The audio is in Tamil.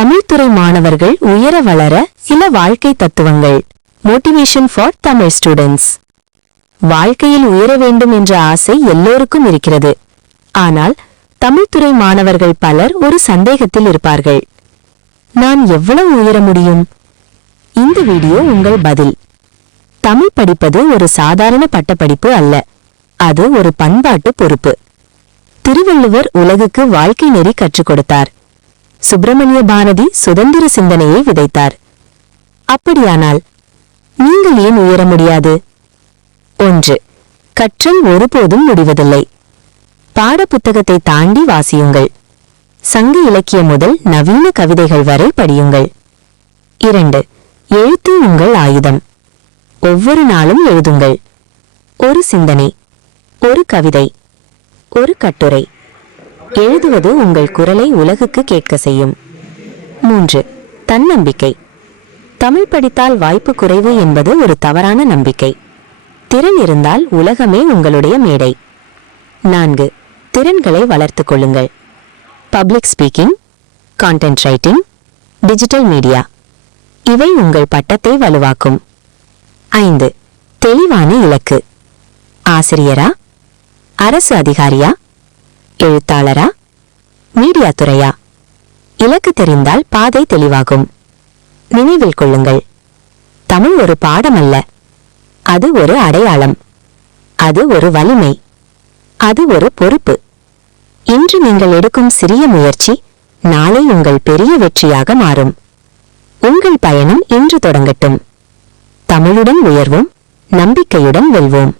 தமிழ்துறை மாணவர்கள் உயர வளர சில வாழ்க்கை தத்துவங்கள். Motivation for Tamil students. வாழ்க்கையில் உயர வேண்டும் என்ற ஆசை எல்லோருக்கும் இருக்கிறது. ஆனால் தமிழ்துறை மாணவர்கள் பலர் ஒரு சந்தேகத்தில் இருப்பார்கள். நான் எவ்வளவு உயர முடியும்? இந்த வீடியோ உங்கள் பதில். தமிழ் படிப்பது ஒரு சாதாரண பட்டப்படிப்பு அல்ல, அது ஒரு பண்பாட்டு பொறுப்பு. திருவள்ளுவர் உலகுக்கு வாழ்க்கை நெறி கற்றுக் கொடுத்தார். சுப்பிரமணிய பாரதி சுதந்திர சிந்தனையை விதைத்தார். அப்படியானால் நீங்கள் ஏன் உயர முடியாது? 1. கற்றல் ஒருபோதும் முடிவதில்லை. பாடப்புத்தகத்தை தாண்டி வாசியுங்கள். சங்க இலக்கியம் முதல் நவீன கவிதைகள் வரை படியுங்கள். 2. எழுத்து உங்கள் ஆயுதம். ஒவ்வொரு நாளும் எழுதுங்கள். ஒரு சிந்தனை, ஒரு கவிதை, ஒரு கட்டுரை. எழுதுவது உங்கள் குரலை உலகுக்கு கேட்க செய்யும். 3. தன்னம்பிக்கை. தமிழ் படித்தால் வாய்ப்பு குறைவு என்பது ஒரு தவறான நம்பிக்கை. திறன் இருந்தால் உலகமே உங்களுடைய மேடை. 4. திறன்களை வளர்த்துக் கொள்ளுங்கள். Public speaking, content writing, digital media. இவை உங்கள் பட்டத்தை வலுவாக்கும். 5. தெளிவான இலக்கு. ஆசிரியரா, அரசு அதிகாரியா, எழுத்தாளரா, மீடியா துறையா? இலக்கு தெரிந்தால் பாதை தெளிவாகும். நினைவில் கொள்ளுங்கள், தமிழ் ஒரு பாடமல்ல, அது ஒரு அடையாளம், அது ஒரு வலிமை, அது ஒரு பொறுப்பு. இன்று நீங்கள் எடுக்கும் சிறிய முயற்சி நாளை உங்கள் பெரிய வெற்றியாக மாறும். உங்கள் பயணம் இன்று தொடங்கட்டும். தமிழுடன் உயர்வோம், நம்பிக்கையுடன் வெல்வோம்.